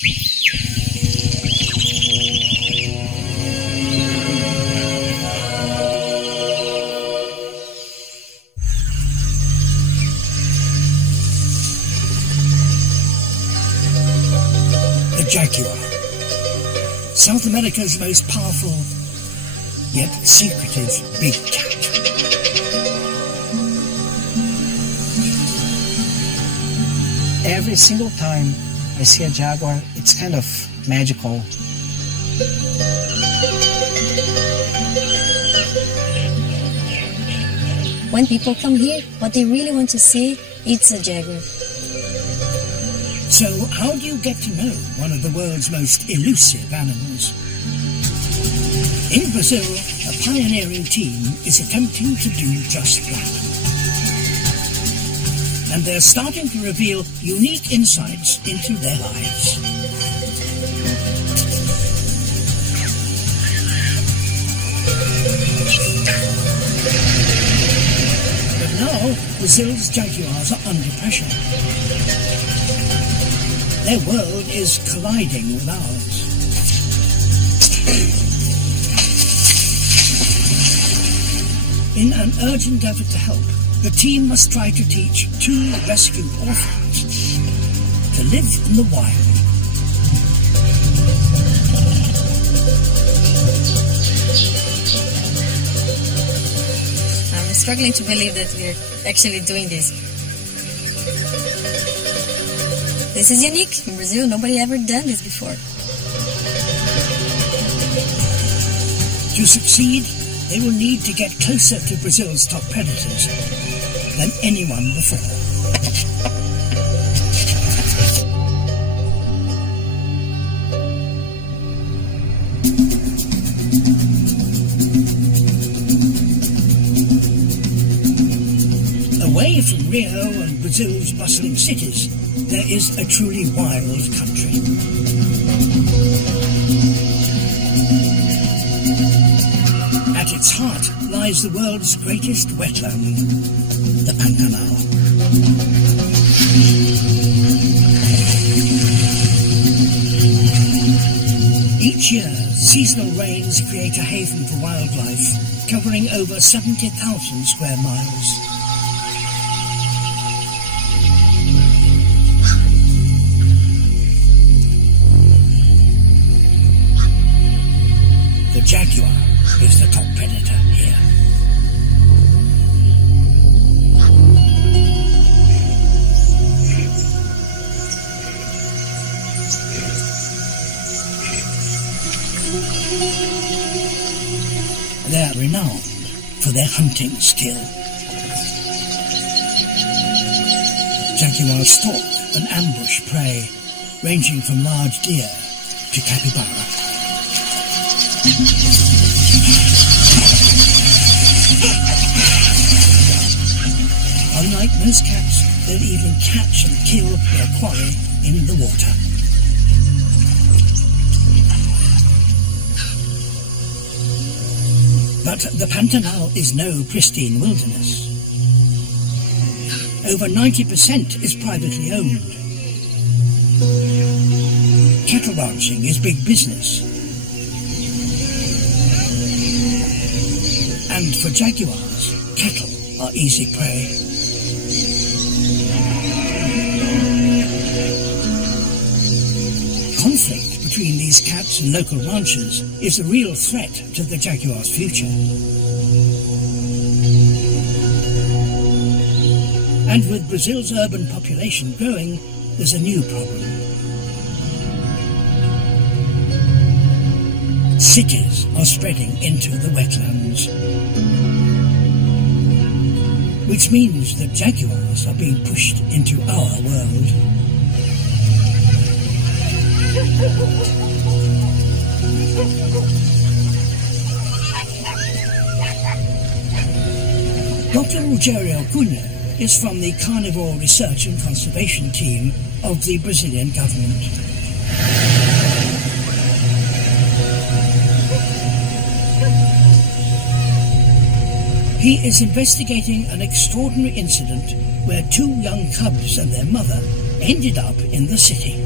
The Jaguar, South America's most powerful yet secretive big cat. Every single time I see a jaguar, it's kind of magical. When people come here, what they really want to see, it's a jaguar. So how do you get to know one of the world's most elusive animals? In Brazil, a pioneering team is attempting to do just that. And they're starting to reveal unique insights into their lives. But now, Brazil's jaguars are under pressure. Their world is colliding with ours. In an urgent effort to help, the team must try to teach 2 rescued orphans to live in the wild. I'm struggling to believe that we're actually doing this. This is unique. In Brazil, nobody ever done this before. To succeed, they will need to get closer to Brazil's top predators than anyone before. Away from Rio and Brazil's bustling cities, there is a truly wild country. At its heart lies the world's greatest wetland, the Pantanal. Each year, seasonal rains create a haven for wildlife, covering over 70,000 square miles. The jaguar is the top predator here. They are renowned for their hunting skill. Jaguars stalk and ambush prey, ranging from large deer to capybara. Unlike most cats, they'll even catch and kill their quarry in the water. But the Pantanal is no pristine wilderness. Over 90% is privately owned. Cattle ranching is big business. And for jaguars, cattle are easy prey. Conflict between these cats and local ranchers is a real threat to the jaguar's future. And with Brazil's urban population growing, there's a new problem. Cities are spreading into the wetlands, which means that jaguars are being pushed into our world. Dr. Rogério Cunha is from the Carnivore Research and Conservation Team of the Brazilian government. He is investigating an extraordinary incident where 2 young cubs and their mother ended up in the city.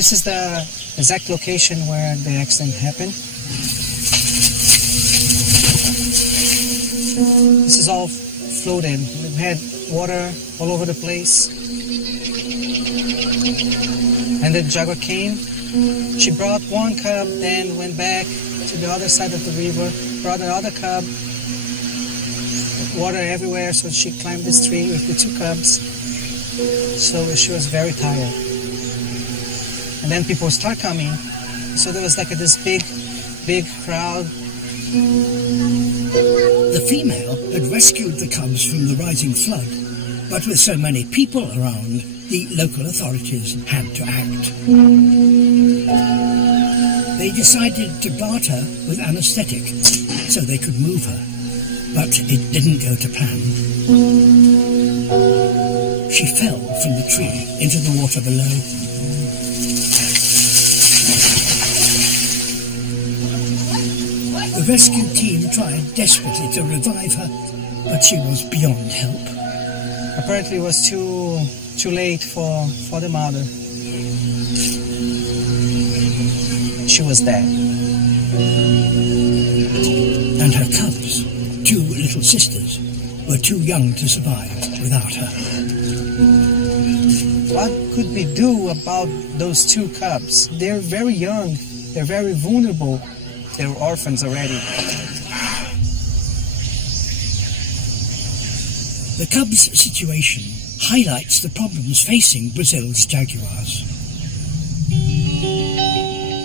This is the exact location where the accident happened. This is all floated. We've had water all over the place. And the jaguar came. She brought one cub, then went back to the other side of the river, brought another cub. Water everywhere, so she climbed this tree with the two cubs. So she was very tired. And then people start coming. So there was like this big crowd. The female had rescued the cubs from the rising flood, but with so many people around, the local authorities had to act. They decided to guard her with anesthetic so they could move her, but it didn't go to plan. She fell from the tree into the water below. The rescue team tried desperately to revive her, but she was beyond help. Apparently it was too late for the mother. She was dead. And her cubs, two little sisters, were too young to survive without her. What could we do about those two cubs? They're very young. They're very vulnerable. They're orphans already. The cubs' situation highlights the problems facing Brazil's jaguars.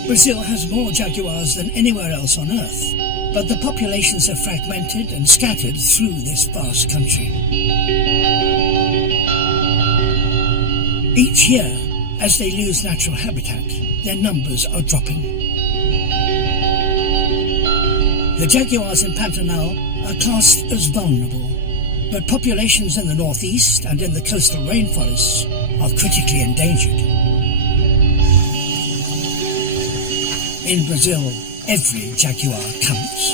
Brazil has more jaguars than anywhere else on Earth, but the populations are fragmented and scattered through this vast country. Each year, as they lose natural habitat, their numbers are dropping. The jaguars in Pantanal are classed as vulnerable, but populations in the northeast and in the coastal rainforests are critically endangered. In Brazil, every jaguar counts.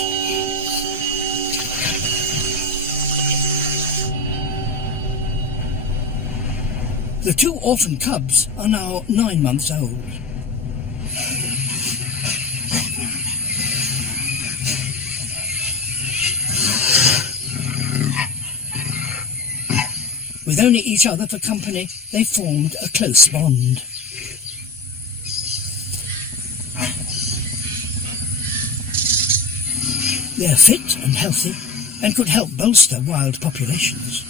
The two orphan cubs are now 9 months old. With only each other for company, they formed a close bond. They are fit and healthy and could help bolster wild populations.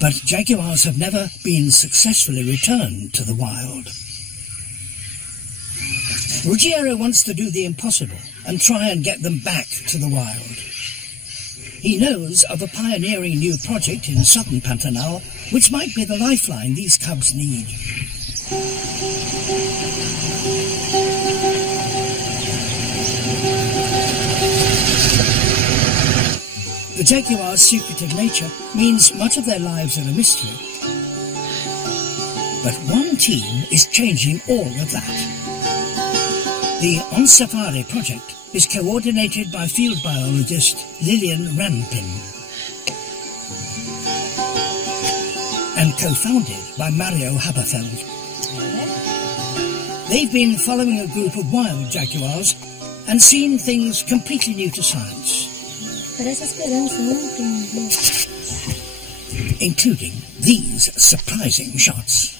But jaguars have never been successfully returned to the wild. Ruggiero wants to do the impossible and try and get them back to the wild. He knows of a pioneering new project in southern Pantanal, which might be the lifeline these cubs need. The jaguar's secretive nature means much of their lives are a mystery. But one team is changing all of that. The On Safari project is coordinated by field biologist Lilian Rampin and co-founded by Mario Haberfeld. They've been following a group of wild jaguars and seen things completely new to science, including these surprising shots.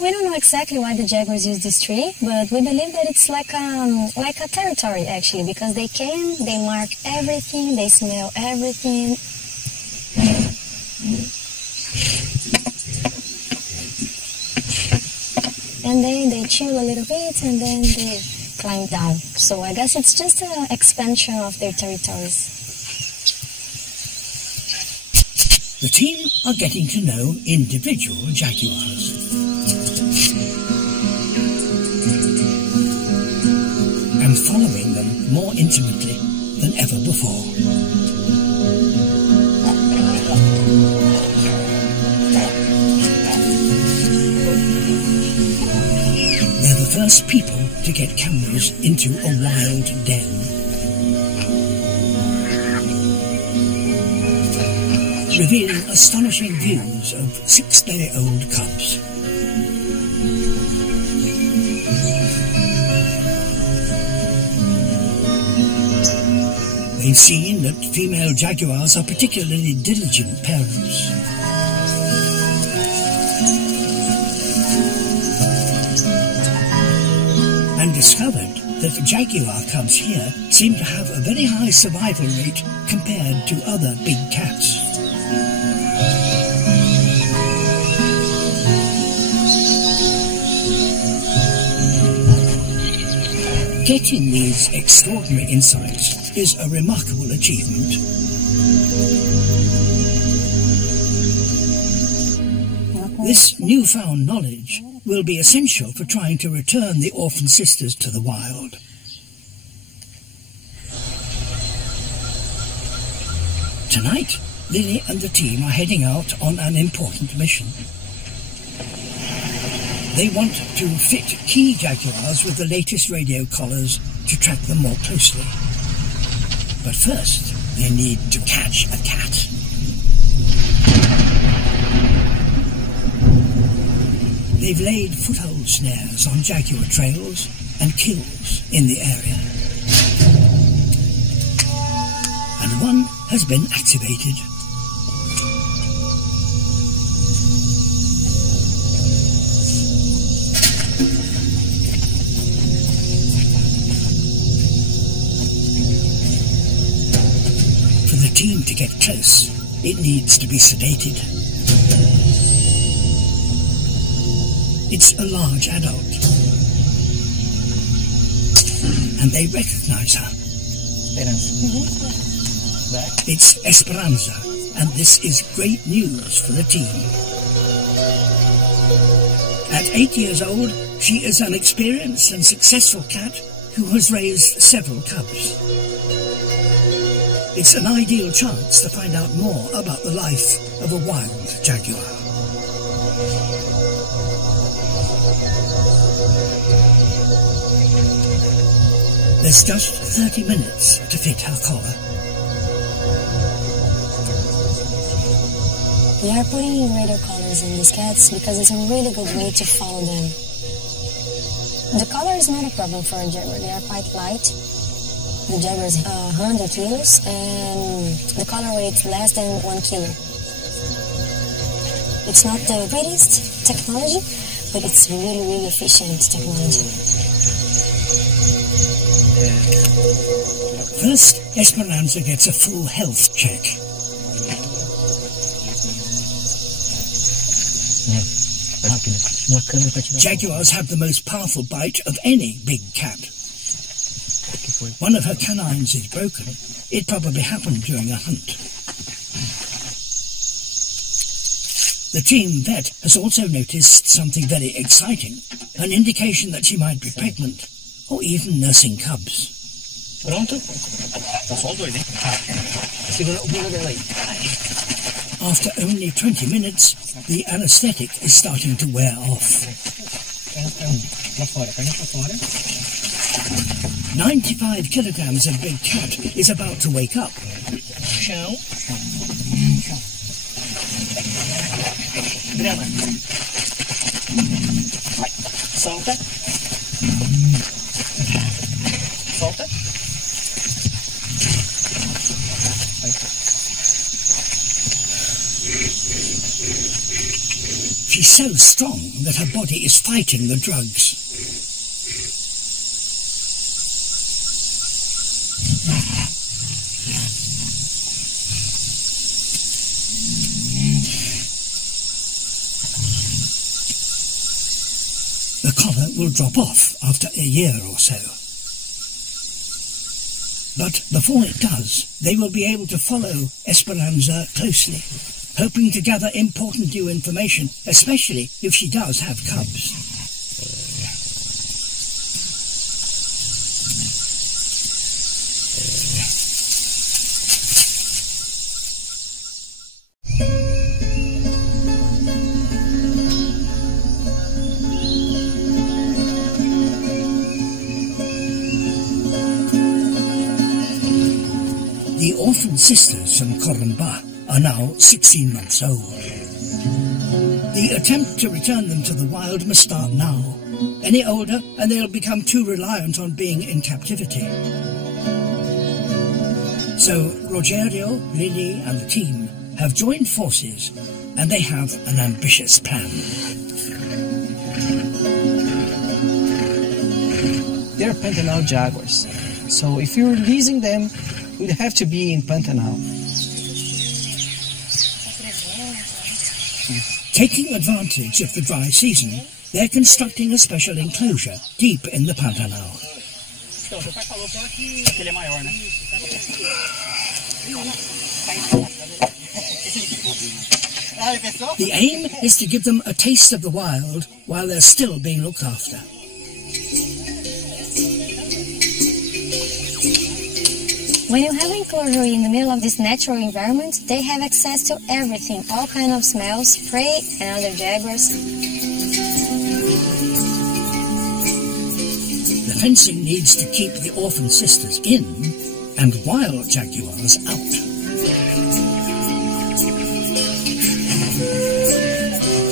We don't know exactly why the jaguars use this tree, but we believe that it's like a territory, actually, because they came, they mark everything, they smell everything. And then they chill a little bit, and then they climb down. So I guess it's just an expansion of their territories. The team are getting to know individual jaguars and following them more intimately than ever before. They're the first people to get cameras into a wild den. revealing astonishing views of 6-day-old cubs. They've seen that female jaguars are particularly diligent parents. And discovered that jaguar cubs here seem to have a very high survival rate compared to other big cats. Getting these extraordinary insights is a remarkable achievement. This newfound knowledge will be essential for trying to return the orphan sisters to the wild. Tonight, Lily and the team are heading out on an important mission. They want to fit key jaguars with the latest radio collars to track them more closely. But first, they need to catch a cat. They've laid foothold snares on jaguar trails and kills in the area. And one has been activated. For the team to get close, it needs to be sedated. It's a large adult, and they recognize her. It's Esperanza, and this is great news for the team. At 8 years old, she is an experienced and successful cat who has raised several cubs. It's an ideal chance to find out more about the life of a wild jaguar. There's just 30 minutes to fit her collar. We are putting radio collars in these cats because it's a really good way to follow them. The collar is not a problem for a jaguar. They are quite light. The jaguar is 100 kilos and the collar weighs less than 1 kilo. It's not the greatest technology, but it's really, really efficient technology. First, Esperanza gets a full health check. Jaguars have the most powerful bite of any big cat. One of her canines is broken. It probably happened during a hunt. The team vet has also noticed something very exciting, an indication that she might be pregnant or even nursing cubs. After only 20 minutes, the anesthetic is starting to wear off. 95 kilograms of big cat is about to wake up. Solta. Solta. She's so strong that her body is fighting the drugs. The collar will drop off after a year or so. But before it does, they will be able to follow Esperanza closely, hoping to gather important new information, especially if she does have cubs. The orphan sisters from Corumba are now 16 months old. The attempt to return them to the wild must start now. Any older and they'll become too reliant on being in captivity. So Rogerio, Lily and the team have joined forces and they have an ambitious plan. They're Pantanal Jaguars. So if you're releasing them, we'd have to be in Pantanal. Taking advantage of the dry season, they're constructing a special enclosure deep in the Pantanal. The aim is to give them a taste of the wild while they're still being looked after. When you have an enclosure in the middle of this natural environment, they have access to everything, all kinds of smells, prey and other jaguars. The fencing needs to keep the orphan sisters in and wild jaguars out.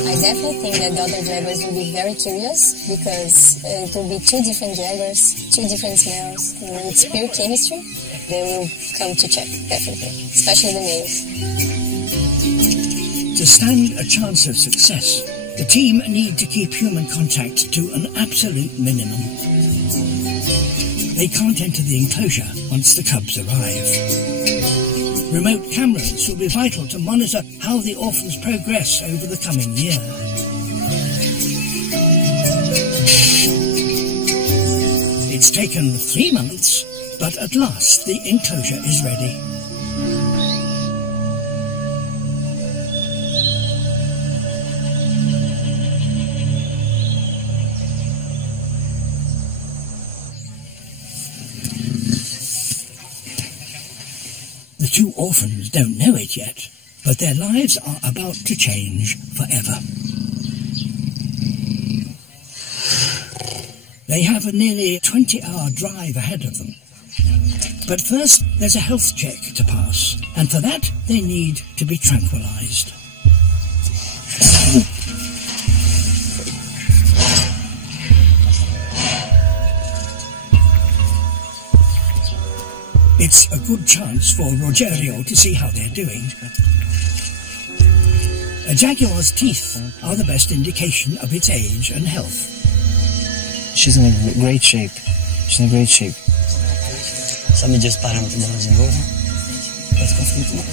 I definitely think that the other jaguars will be very curious because it will be two different jaguars, two different smells. You know, it's pure chemistry. They will come to check, definitely, especially the males. To stand a chance of success, the team need to keep human contact to an absolute minimum. They can't enter the enclosure once the cubs arrive. Remote cameras will be vital to monitor how the orphans progress over the coming year. It's taken 3 months, but at last the enclosure is ready. The two orphans don't know it yet, but their lives are about to change forever. They have a nearly 20-hour drive ahead of them. But first, there's a health check to pass, and for that, they need to be tranquilized. It's a good chance for Rogerio to see how they're doing. A jaguar's teeth are the best indication of its age and health. She's in a great shape. She's in great shape. Só medir os parâmetros dela de novo. Vai ficar muito bom.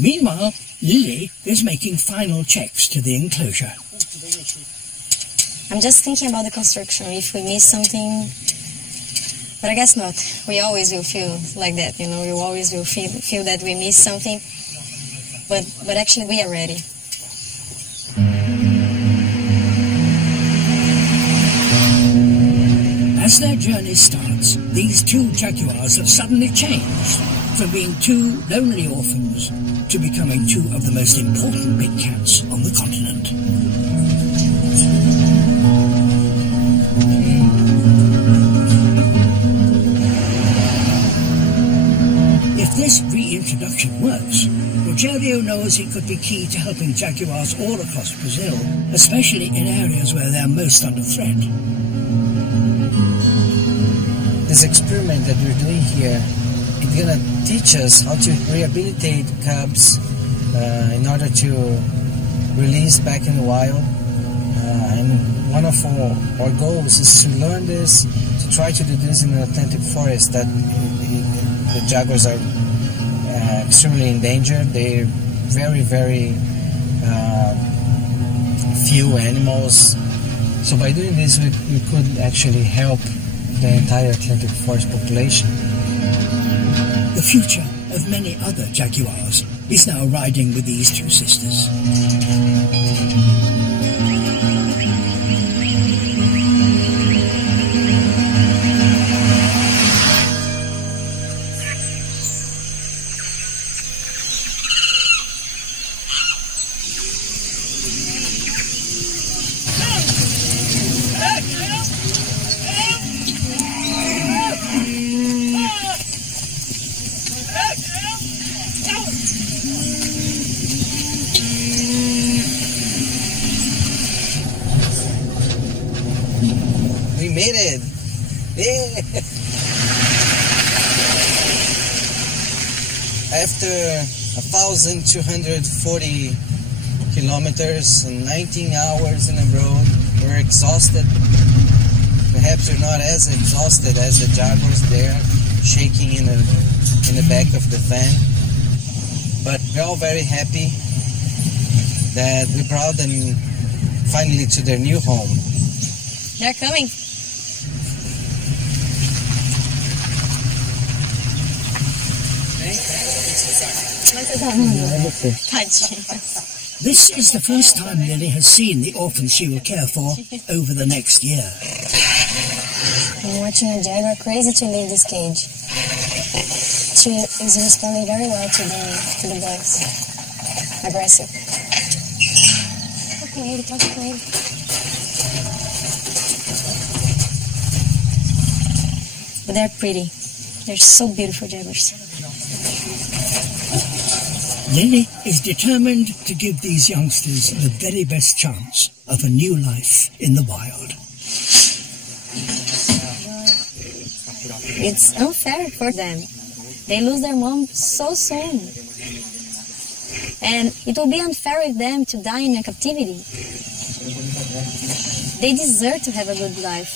Meanwhile, Lily is making final checks to the enclosure. I'm just thinking about the construction, if we miss something, but I guess not. We always will feel like that, you know, we always will feel that we miss something, but actually we are ready. As their journey starts, these two jaguars have suddenly changed from being two lonely orphans to becoming two of the most important big cats on the continent. If this reintroduction works, Rogerio knows he could be key to helping jaguars all across Brazil, especially in areas where they're most under threat. This experiment that we're doing here, it's going to teach us how to rehabilitate cubs in order to release back in the wild. And one of our goals is to learn this, to try to do this in an Atlantic forest that the jaguars are extremely endangered. They're very, very few animals. So by doing this, we could actually help the entire Atlantic forest population. The future of many other jaguars is now riding with these two sisters. We made it! Yeah. After 1,240 kilometers and 19 hours in the road, we're exhausted. Perhaps we're not as exhausted as the Jaguars there, shaking in the back of the van. But we're all very happy that we brought them finally to their new home. They're coming. This is the first time Lily has seen the orphans she will care for over the next year. I'm watching a jaguar crazy to leave this cage. She is responding very well to the boys. Aggressive. Talk lady, talk lady. But they're pretty. They're so beautiful, jaguars. Lily is determined to give these youngsters the very best chance of a new life in the wild. It's unfair for them. They lose their mom so soon. And it will be unfair with them to die in a captivity. They deserve to have a good life.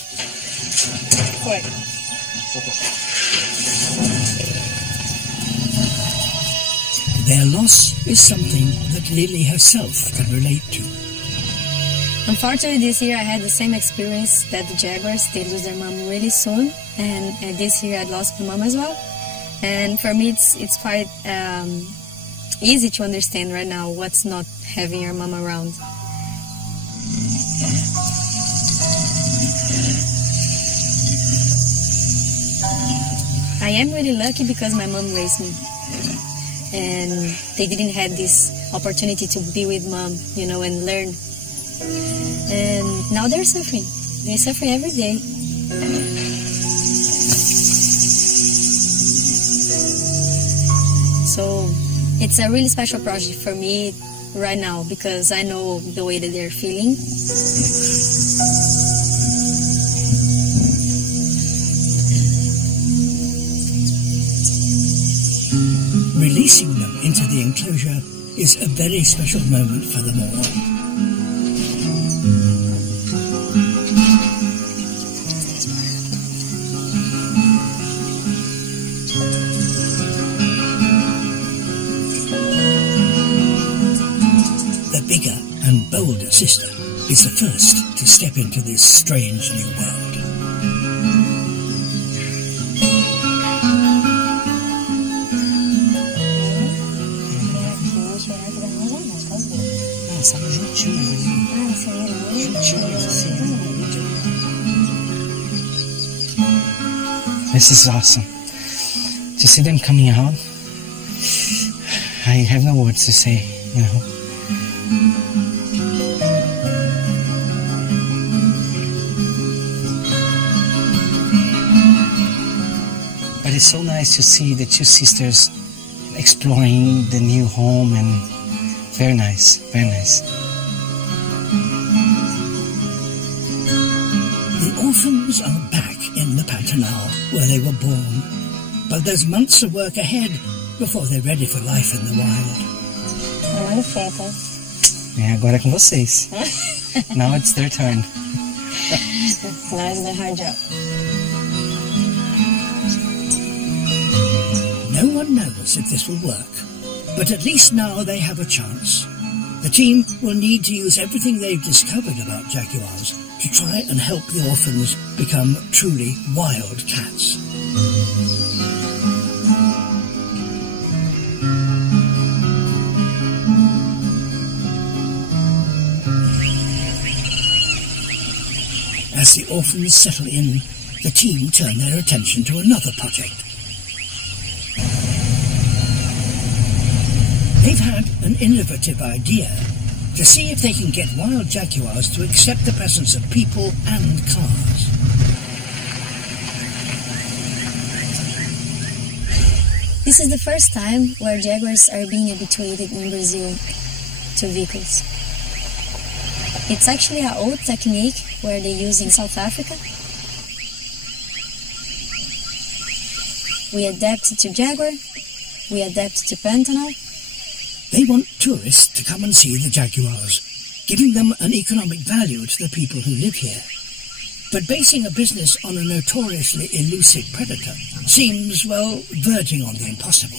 Their loss is something that Lily herself can relate to. Unfortunately, this year I had the same experience that the Jaguars. They lose their mom really soon, and this year I lost my mom as well. And for me, it's quite easy to understand right now what's not having your mom around. I am really lucky because my mom raised me. And they didn't have this opportunity to be with mom, you know, and learn. And now they're suffering. They suffer every day. So it's a really special project for me right now because I know the way that they're feeling. Releasing them into the enclosure is a very special moment for them all. The bigger and bolder sister is the first to step into this strange new world. This is awesome. To see them coming out, I have no words to say, you know. But it's so nice to see the two sisters exploring the new home, and very nice, very nice. The orphans are back in the Pantanal where they were born, but there's months of work ahead before they're ready for life in the wild. Agora é com vocês. Now it's their turn. Now it's the hard job. No one knows if this will work, but at least now they have a chance. The team will need to use everything they've discovered about jaguars to try and help the orphans become truly wild cats. As the orphans settle in, the team turn their attention to another project. They've had an innovative idea to see if they can get wild jaguars to accept the presence of people and cars. This is the first time where jaguars are being habituated in Brazil to vehicles. It's actually an old technique where they use in South Africa, We adapt to Jaguar, we adapt to Pantanal. They want tourists to come and see the Jaguars, giving them an economic value to the people who live here. But basing a business on a notoriously elusive predator seems, well, verging on the impossible.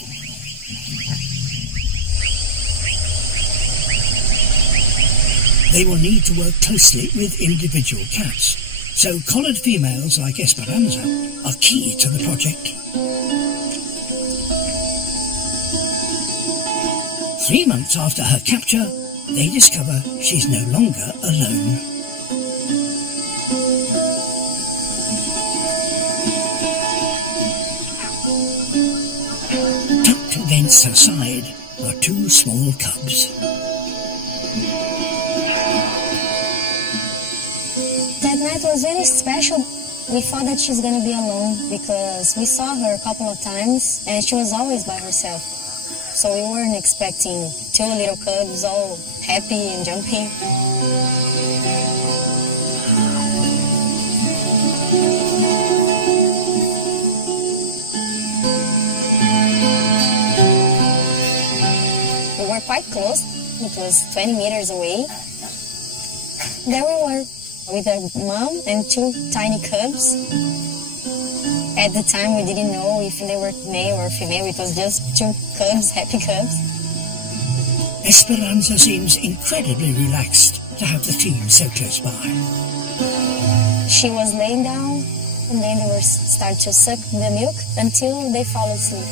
They will need to work closely with individual cats, so collared females like Esperanza are key to the project. 3 months after her capture, they discover she's no longer alone. Tucked against her side are 2 small cubs. That night was very special. We thought that she's gonna be alone because we saw her a couple of times and she was always by herself. So we weren't expecting 2 little cubs all happy and jumping. We were quite close. It was 20 meters away. There we were with her mom and 2 tiny cubs. At the time, we didn't know if they were male or female. It was just 2 cubs, happy cubs. Esperanza seems incredibly relaxed to have the team so close by. She was laying down, and then they were start to suck the milk until they fall asleep.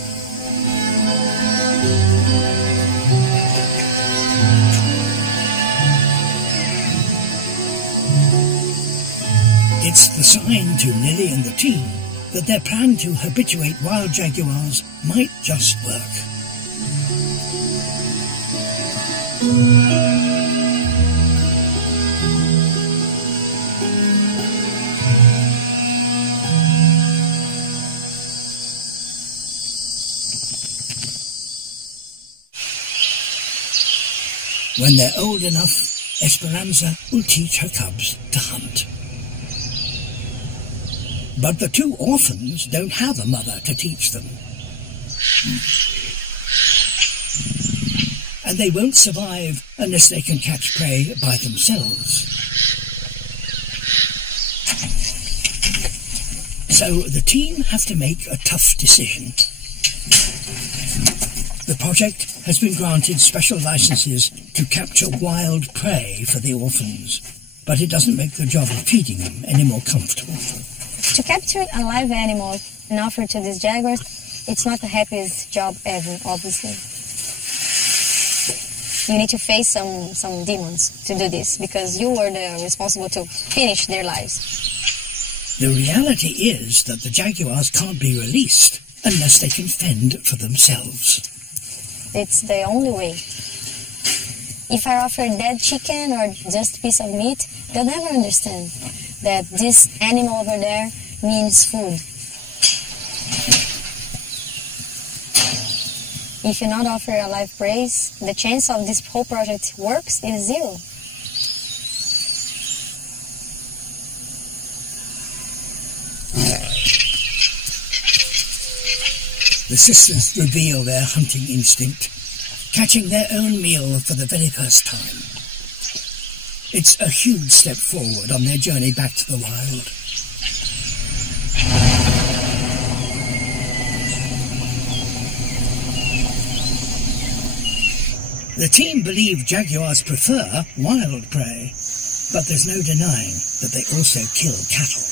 It's the sign to Lily and the team that their plan to habituate wild jaguars might just work. When they're old enough, Esperanza will teach her cubs to hunt. But the 2 orphans don't have a mother to teach them. And they won't survive unless they can catch prey by themselves. So the team have to make a tough decision. The project has been granted special licenses to capture wild prey for the orphans, but it doesn't make the job of feeding them any more comfortable. To capture a live animal and offer to these jaguars, it's not the happiest job ever, obviously. You need to face some demons to do this, because you were responsible to finish their lives. The reality is that the jaguars can't be released unless they can fend for themselves. It's the only way. If I offer dead chicken or just a piece of meat, they'll never understand that this animal over there means food. If you not offer a live prey, the chance of this whole project works is 0. The sisters reveal their hunting instinct, catching their own meal for the very first time. It's a huge step forward on their journey back to the wild. The team believe jaguars prefer wild prey, but there's no denying that they also kill cattle.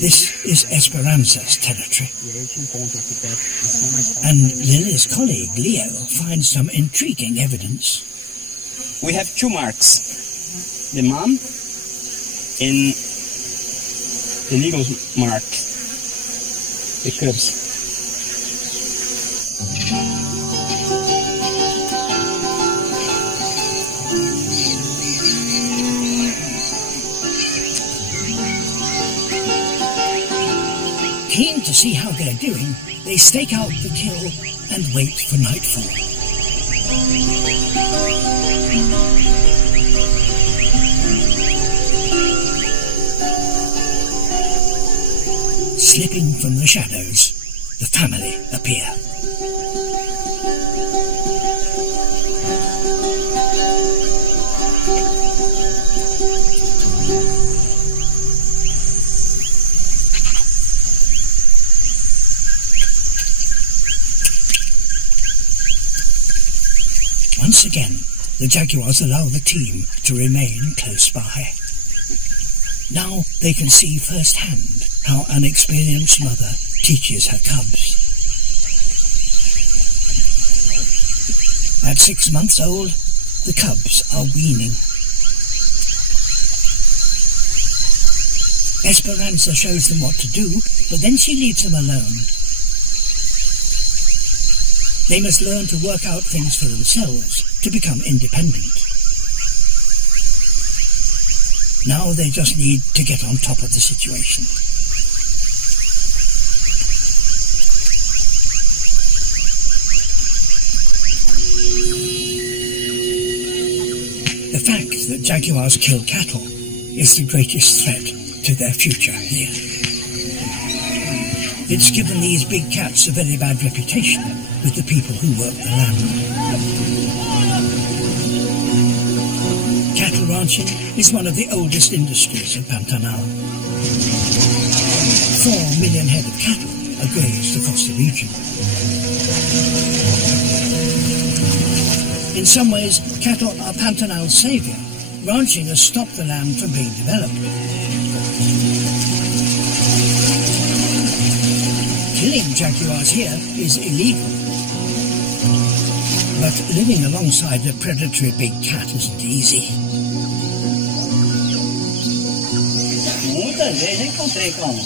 This is Esperanza's territory, and Lily's colleague Leo finds some intriguing evidence. We have 2 marks, the mom and the legal mark, the cubs. Keen to see how they're doing, they stake out the kill and wait for nightfall. Slipping from the shadows, the family appear. Once again, the Jaguars allow the team to remain close by. Now they can see firsthand how an experienced mother teaches her cubs. At 6 months old, the cubs are weaning. Esperanza shows them what to do, but then she leaves them alone. They must learn to work out things for themselves to become independent. Now they just need to get on top of the situation. The fact that jaguars kill cattle is the greatest threat to their future here. It's given these big cats a very bad reputation with the people who work the land. Cattle ranching is one of the oldest industries of Pantanal. 4 million head of cattle are grazed across the region. In some ways, cattle are Pantanal's saviour. Ranching has stopped the land from being developed. Killing jaguars here is illegal. But living alongside a predatory big cat isn't easy. Muitas vezes já encontrei com uma.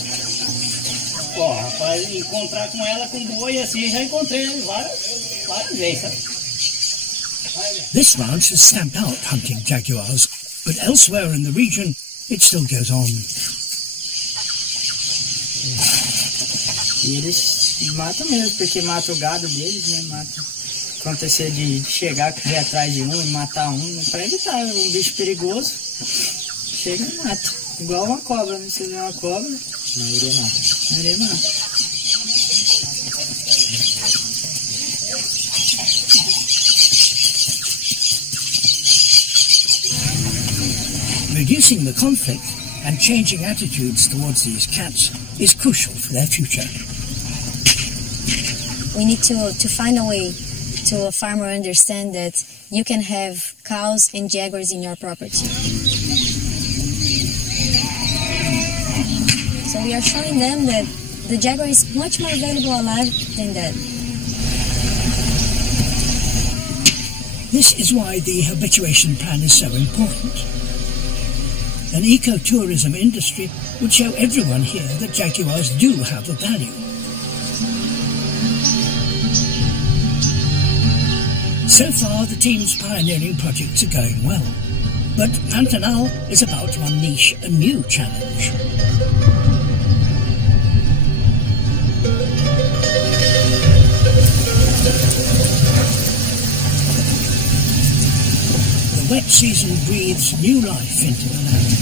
Ó, rapaz, encontrar com ela com boi assim, já encontrei várias vezes, sabe? This ranch has stamped out hunting jaguars, but elsewhere in the region, it still goes on. E eles matam mesmo, porque matam o gado deles, né? Matam. Acontecer de chegar, correr atrás de um e matar um, para evitar um bicho perigoso, chega e mata. Igual uma cobra, né? Se vê uma cobra, não iria matar. Não iria matar. Reducing the conflict and changing attitudes towards these cats is crucial for their future. We need to find a way to a farmer understand that you can have cows and jaguars in your property. So we are showing them that the jaguar is much more valuable alive than dead. This is why the habituation plan is so important. An ecotourism industry would show everyone here that jaguars do have a value. So far, the team's pioneering projects are going well, but Pantanal is about to unleash a new challenge. The wet season breathes new life into the land.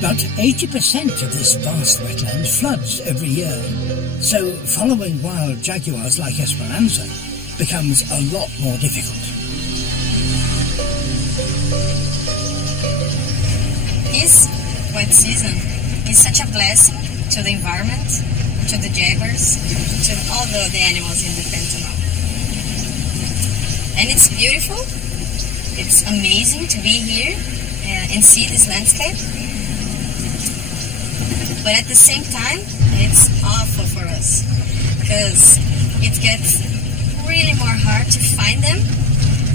But 80% of this vast wetland floods every year, so following wild jaguars like Esperanza becomes a lot more difficult. This wet season is such a blessing to the environment, to the jaguars, to all the animals in the Pantanal. And it's beautiful, it's amazing to be here and see this landscape. But at the same time, it's awful for us because it gets really more hard to find them.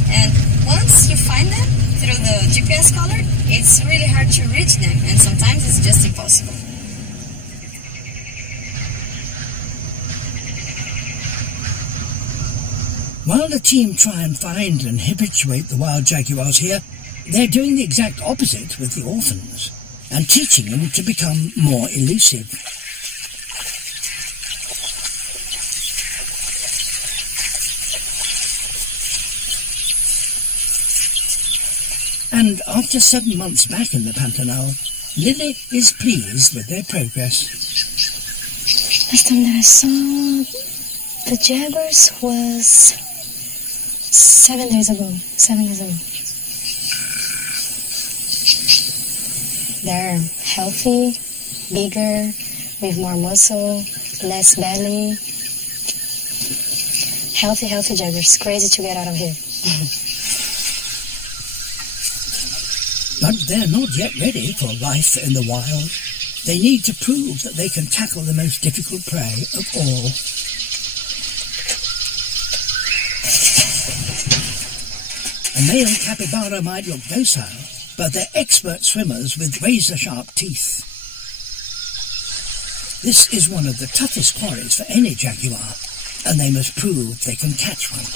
And once you find them through the GPS collar, it's really hard to reach them, and sometimes it's just impossible. While the team try and find and habituate the wild jaguars here, they're doing the exact opposite with the orphans and teaching them to become more elusive. And after 7 months back in the Pantanal, Lily is pleased with their progress. Last time that I saw the Jaguars was 7 days ago. 7 days ago. They're healthy, bigger, with more muscle, less belly. Healthy Jaguars. Crazy to get out of here. But they're not yet ready for life in the wild. They need to prove that they can tackle the most difficult prey of all. A male capybara might look docile, but they're expert swimmers with razor-sharp teeth. This is one of the toughest quarries for any jaguar, and they must prove they can catch one.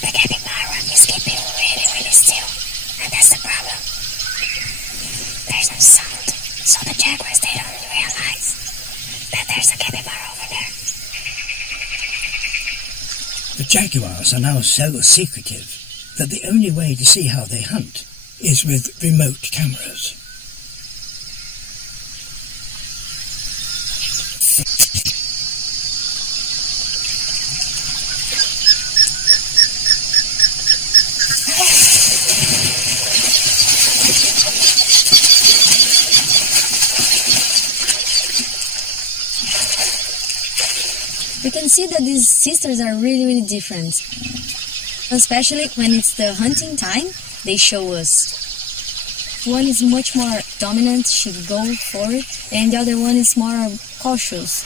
The capybara is keeping really still, and that's the problem. There's no sound, so the jaguars, they don't realize that there's a capybara over there. The jaguars are now so secretive that the only way to see how they hunt is with remote cameras. We can see that these sisters are really different. Especially when it's the hunting time, they show us. One is much more dominant, she go for it, and the other one is more cautious.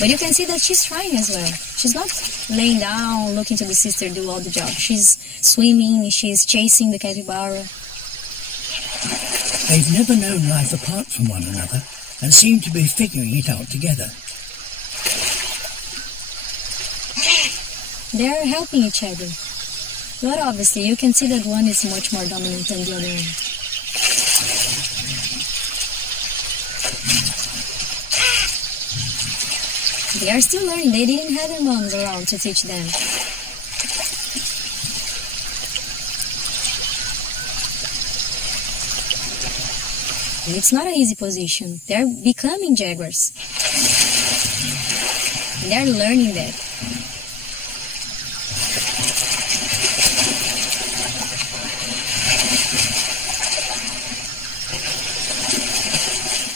But you can see that she's trying as well. She's not laying down, looking to the sister do all the job. She's swimming, she's chasing the capybara. They've never known life apart from one another and seem to be figuring it out together. They're helping each other. But obviously, you can see that one is much more dominant than the other one. They are still learning. They didn't have their moms around to teach them. And it's not an easy position. They're becoming jaguars. And they're learning that.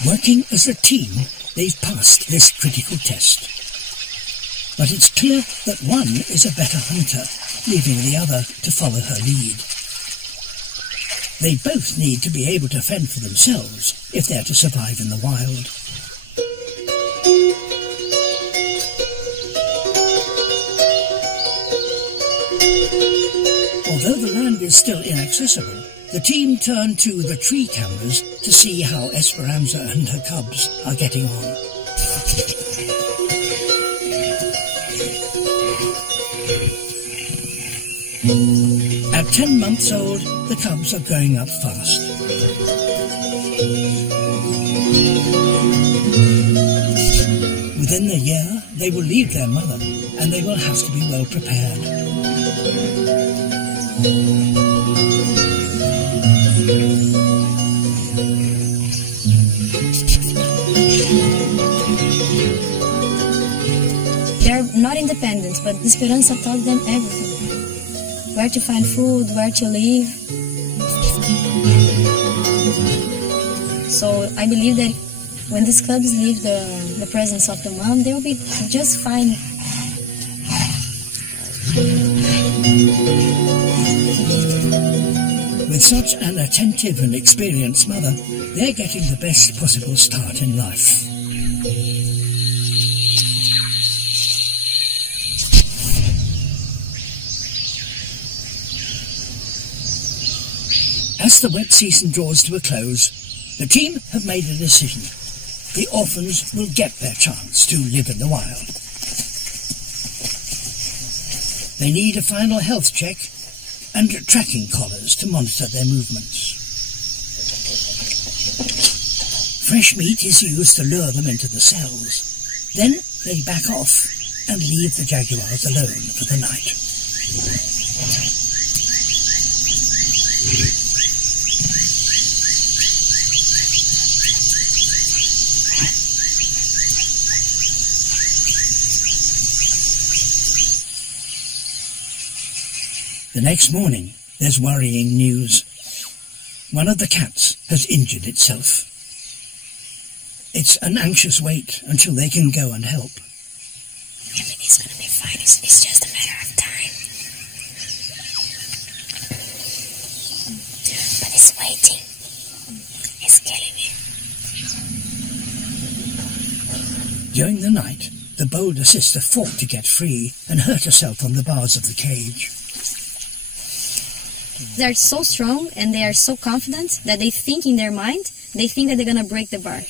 Working as a team, they've passed this critical test. But it's clear that one is a better hunter, leaving the other to follow her lead. They both need to be able to fend for themselves if they're to survive in the wild. Although the land is still inaccessible, the team turn to the tree cameras to see how Esperanza and her cubs are getting on. At 10 months old, the cubs are growing up fast. Within the year, they will leave their mother, and they will have to be well prepared. They're not independent, but Esperanza taught them everything. Where to find food, where to live. So I believe that when these cubs leave the presence of the mom, they will be just fine. With such an attentive and experienced mother, they're getting the best possible start in life. As the wet season draws to a close, the team have made a decision. The orphans will get their chance to live in the wild. They need a final health check and tracking collars to monitor their movements. Fresh meat is used to lure them into the cells. Then they back off and leave the jaguars alone for the night. The next morning, there's worrying news. One of the cats has injured itself. It's an anxious wait until they can go and help. Everything's gonna be fine. It's just a matter of time. But it's waiting. It's killing me. During the night, the bolder sister fought to get free and hurt herself on the bars of the cage. They are so strong and they are so confident that they think in their mind, they think that they're gonna break the bar.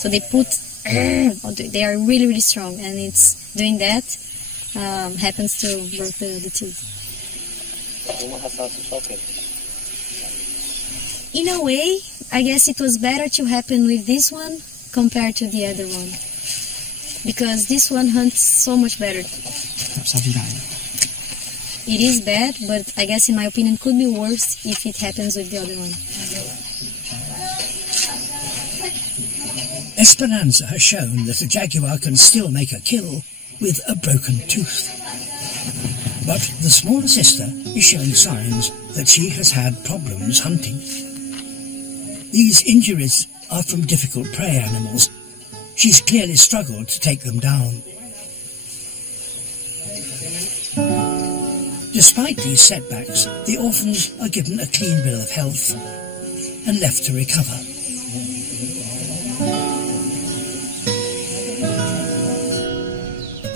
So they put, they are really, really strong, and it's doing that happens to break the teeth. In a way, I guess it was better to happen with this one compared to the other one, because this one hunts so much better. It is bad, but I guess in my opinion it could be worse if it happens with the other one. Esperanza has shown that a jaguar can still make a kill with a broken tooth. But the smaller sister is showing signs that she has had problems hunting. These injuries are from difficult prey animals. She's clearly struggled to take them down. Despite these setbacks, the orphans are given a clean bill of health and left to recover.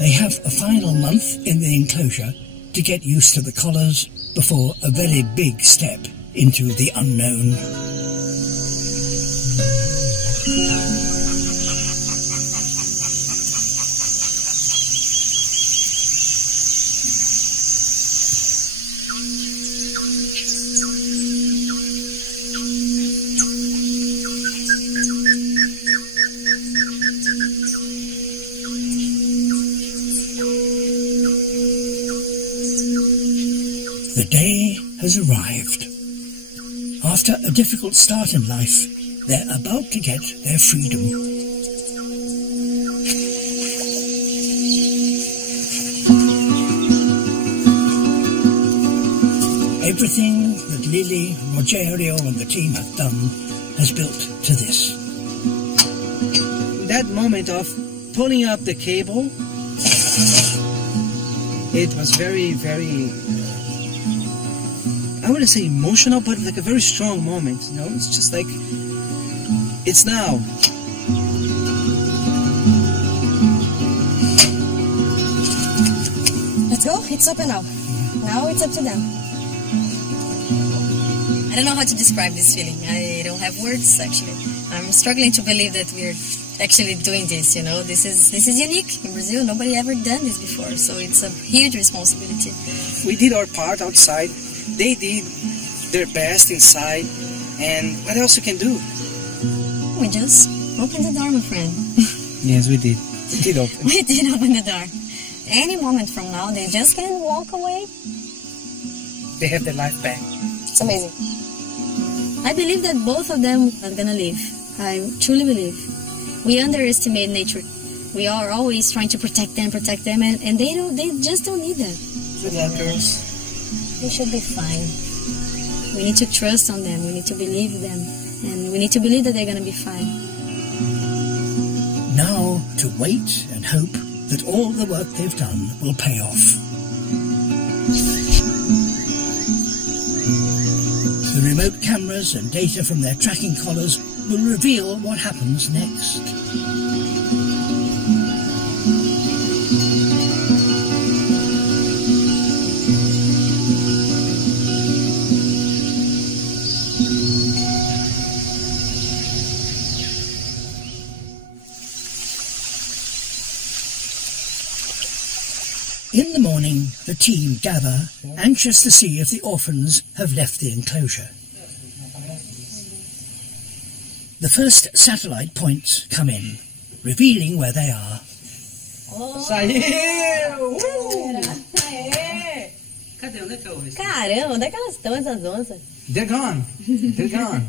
They have a final month in the enclosure to get used to the collars before a very big step into the unknown. The day has arrived. After a difficult start in life, they're about to get their freedom. Everything that Lily, Rogerio and the team have done has built to this. That moment of pulling up the cable, it was very, very, I wouldn't say emotional, but like a very strong moment, you know? It's just like, it's now. Let's go, it's open now. Now it's up to them. I don't know how to describe this feeling. I don't have words, actually. I'm struggling to believe that we're actually doing this, you know. This is unique in Brazil. Nobody ever done this before, so it's a huge responsibility. We did our part outside. They did their best inside, and what else you can do? We just opened the door, my friend. Yes, we did. We did open. We did open the door. Any moment from now, they just can walk away. They have their life back. It's amazing. I believe that both of them are gonna live. I truly believe. We underestimate nature. We are always trying to protect them, and they just don't need that. Good luck, girls. They should be fine. We need to trust on them. We need to believe them. And we need to believe that they're going to be fine. Now to wait and hope that all the work they've done will pay off. The remote cameras and data from their tracking collars will reveal what happens next. In the morning, the team gather, anxious to see if the orphans have left the enclosure. The first satellite points come in, revealing where they are. Saiu! Cadê? Onde é que é o resto? Caramba, onde é que elas estão, essas onças? They're gone. They're gone.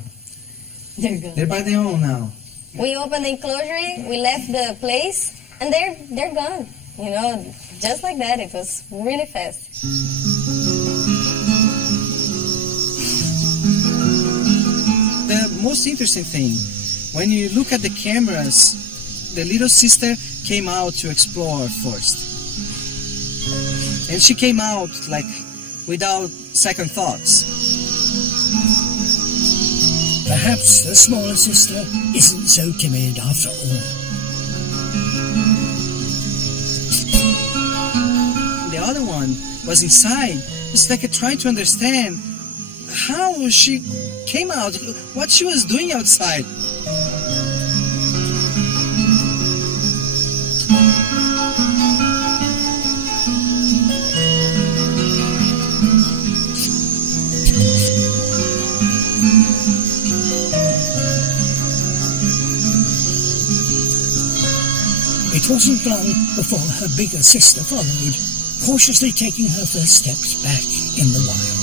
They're gone. They're by their own now. We opened the enclosure, we left the place, and they're gone. You know, just like that. It was really fast. The most interesting thing, when you look at the cameras, the little sister came out to explore first. And she came out like without second thoughts. Perhaps the smaller sister isn't so timid after all. The other one was inside. It's like trying to understand how she came out, what she was doing outside. It wasn't long before her bigger sister followed, cautiously taking her first steps back in the wild.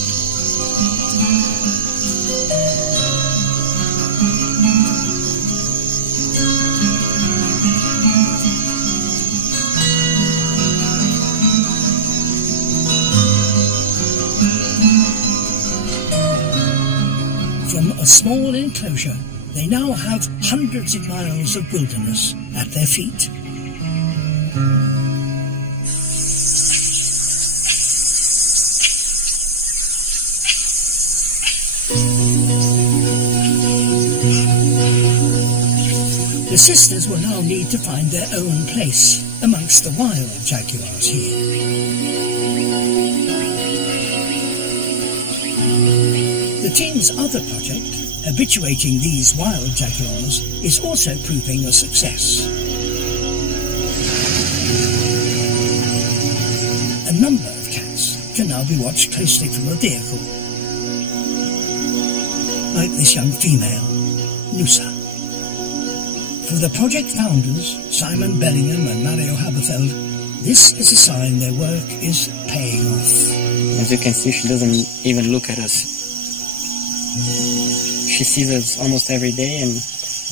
From a small enclosure, they now have hundreds of miles of wilderness at their feet. The sisters will now need to find their own place amongst the wild jaguars here. The team's other project, habituating these wild jaguars, is also proving a success. A number of cats can now be watched closely from a vehicle, like this young female, Nusa. For the project founders, Simon Bellingham and Mario Haberfeld, this is a sign their work is paying off. As you can see, she doesn't even look at us. She sees us almost every day, and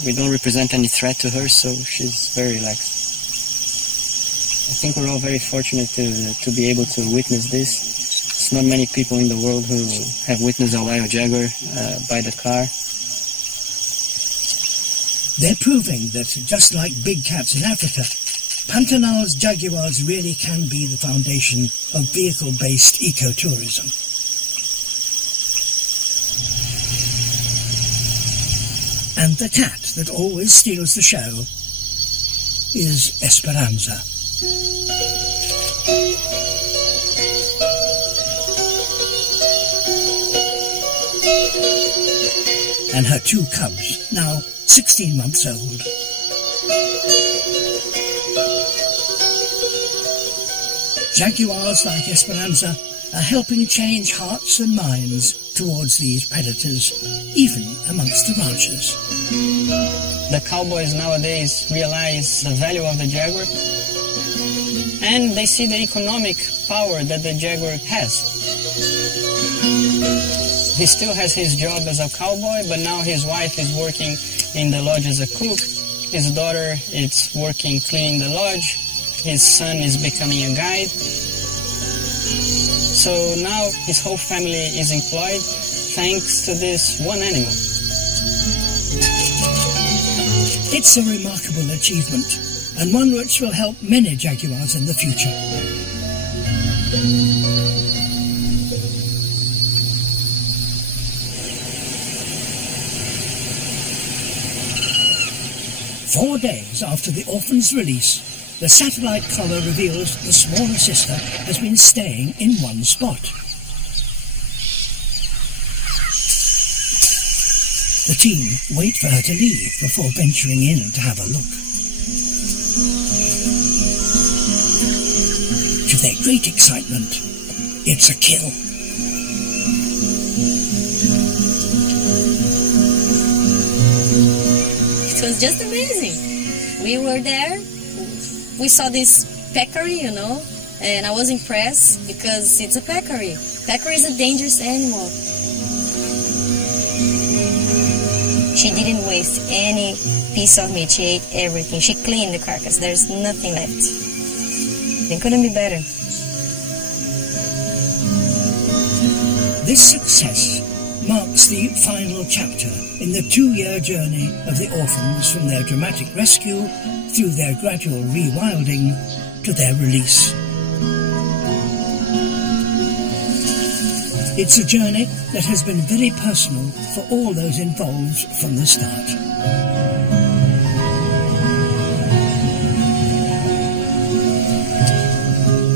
we don't represent any threat to her, so she's very relaxed. I think we're all very fortunate to be able to witness this. There's not many people in the world who have witnessed a wild jaguar by the car. They're proving that, just like big cats in Africa, Pantanal's jaguars really can be the foundation of vehicle-based ecotourism. And the cat that always steals the show is Esperanza. And her two cubs, now 16 months old. Jaguars like Esperanza are helping change hearts and minds towards these predators, even amongst the ranchers. The cowboys nowadays realize the value of the jaguar, and they see the economic power that the jaguar has. He still has his job as a cowboy, but now his wife is working in the lodge as a cook. His daughter is working cleaning the lodge. His son is becoming a guide. So now his whole family is employed thanks to this one animal. It's a remarkable achievement, and one which will help many jaguars in the future. Four days after the orphan's release, the satellite collar reveals the smaller sister has been staying in one spot. The team wait for her to leave before venturing in to have a look. To their great excitement, it's a kill. It was just amazing. We were there, we saw this peccary, you know, and I was impressed because it's a peccary. Peccary is a dangerous animal. She didn't waste any piece of meat. She ate everything. She cleaned the carcass. There's nothing left. It couldn't be better. This success marks the final chapter in the 2-year journey of the orphans from their dramatic rescue through their gradual rewilding to their release. It's a journey that has been very personal for all those involved from the start.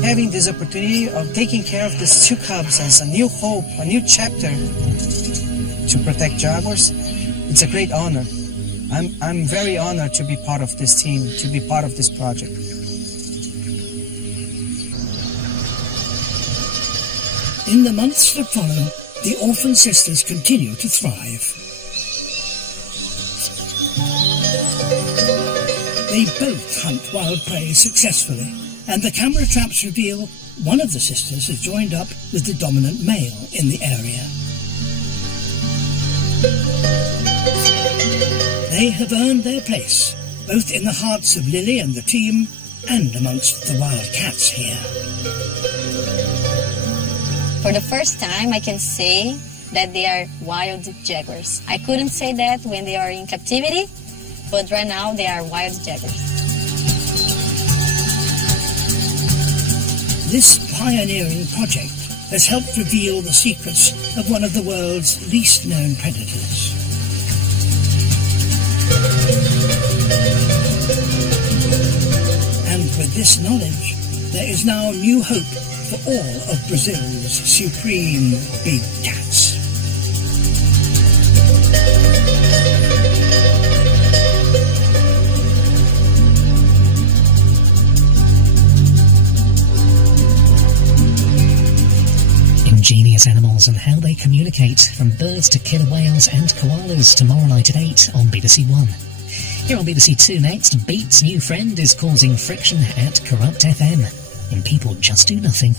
Having this opportunity of taking care of these 2 cubs as a new hope, a new chapter to protect jaguars, it's a great honor. I'm very honored to be part of this team, to be part of this project. In the months that follow, the orphan sisters continue to thrive. They both hunt wild prey successfully, and the camera traps reveal one of the sisters has joined up with the dominant male in the area. They have earned their place, both in the hearts of Lily and the team, and amongst the wild cats here. For the first time, I can say that they are wild jaguars. I couldn't say that when they are in captivity, but right now they are wild jaguars. This pioneering project has helped reveal the secrets of one of the world's least known predators. And with this knowledge, there is now new hope for all of Brazil's supreme big cats. Ingenious animals and how they communicate, from birds to killer whales and koalas, tomorrow night at 8 on BBC One. Here on BBC Two next, Beat's new friend is causing friction at Corrupt FM. And people just do nothing.